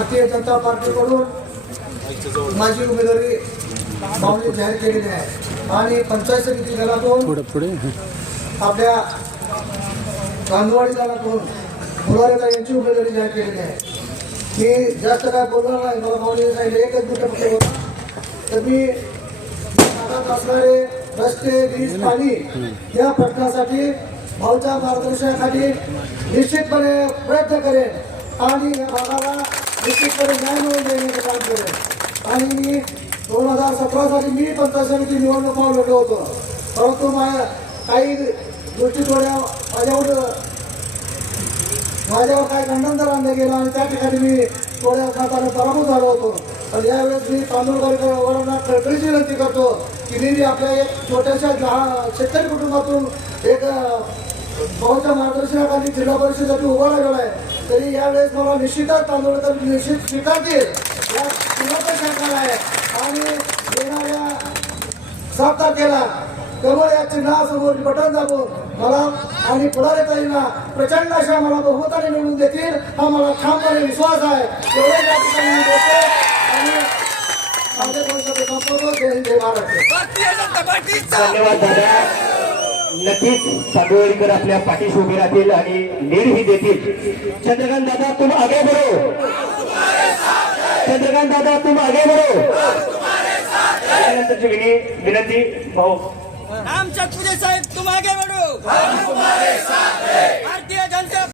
भारतीय जनता पार्टीकडून माझी उमेदवारी माऊली जाहीर केलेली आहे आणि पंचायत समिती गणातून आपल्या कांदवाडी गणातून मुरारेता यांची उमेदवारी जाहीर केलेली आहे. मी जास्त काय बोलणार नाही. मला माऊलीने सांगितलं एकच गोष्ट फक्त होता तर मी भागात असणारे रस्ते वीज पाणी या प्रश्नासाठी भाऊच्या मार्गदर्शनाखाली निश्चितपणे प्रयत्न करेन आणि या भागाला निश्चितपणे न्याय मिळवून देण्याचं काम करेन. आणि मी 2017 साली मी पंचायत समिती निवडणुकीवर लढलो होतो, परंतु काही गोष्टी थोड्या माझ्यावर काही खंडन आणलं गेलं आणि त्या ठिकाणी मी थोड्या मताने पराभूत झालो होतो. पण यावेळेस मी तांदूळकरांना कळकळीची विनंती करतो की मी आपल्या एक छोट्याशा शेतकरी कुटुंबातून एक भाऊच्या मार्गदर्शनाखाली जिल्हा परिषदेसाठी उभा राहिलेला आहे. तरी यावेळेस मला निश्चितच तांदूळकर निश्चित स्वीकारतील या सरकार आहे. आणि येणाऱ्या 7 तारखेला कमळ या चिन्हासमोर बटन दाबून मला आणि पुढारीताईंना प्रचंड अशा मला बहुमताने निवडून देतील हा मला ठामपणे विश्वास आहे. एवढे या ठिकाणी मी बोलतो आणि माझ्या भविष्यात संपवतो. जय हिंद, जय महाराष्ट्र. धन्यवाद दादा. नक्कीच तांदूळकर आपल्या पाठीशी उभे राहतील आणि लीड ही देतील. चंद्रकांत दादा तुम आगे बढ़ो. चंद्रकांत दादा तुम आगे बढ़ो. त्यानंतरची विनंती भाऊ रामचंद्र साहेब तुम आगे बढ़ो. भारतीय जनता